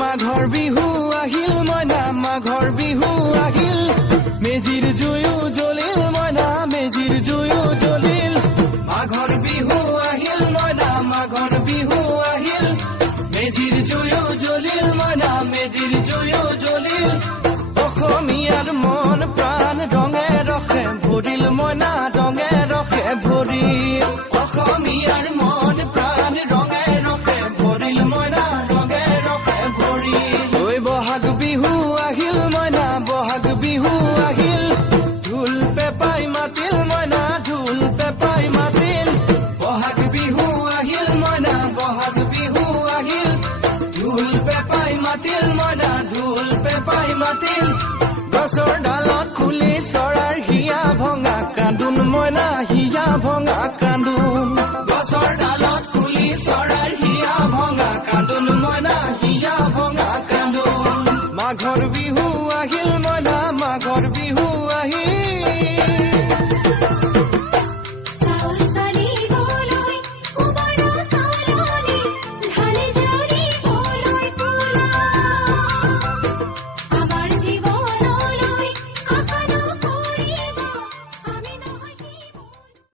মাঘৰ বিহু আহিল মইনা মাঘৰ বিহু আহিল মেজিৰ জুয়ো জ্বলিল মইনা মেজিৰ জুয়ো জ্বলিল মাঘৰ বিহু আহিল মইনা মাঘৰ বিহু আহিল মেজিৰ জুয়ো জ্বলিল মইনা মেজিৰ জুয়ো জ্বলিল অসমীয়াৰ মন প্ৰাণ ৰঙে ৰখে ভৰিল মইনা ৰঙে ৰখে ভৰিল অসমীয়াৰ মন প্ৰাণ ৰঙে ৰখে ভৰিল মইনা ৰঙে ৰখে ভৰিল ঐ বহাগ বিহু আহিল মইনা বহাগ বিহু আহিল ঢোল পেপাই মাতিল মইনা ঢোল পেপাই মাতিল বহাগ বিহু আহিল মইনা বহাগ বিহু আহিল ঢোল পেপাই মাতিল মইনা ঢোল পেপাই মাতিল গছৰ ডালত খুলি চৰাৰ হিয়া ভঙা কান্দোন মইনা হিয়া ভঙা কান্দোন গছৰ ডালত খুলি চৰাৰ হিয়া ভঙা কান্দোন মইনা হিয়া ভঙা কান্দোন মাঘৰ বিহু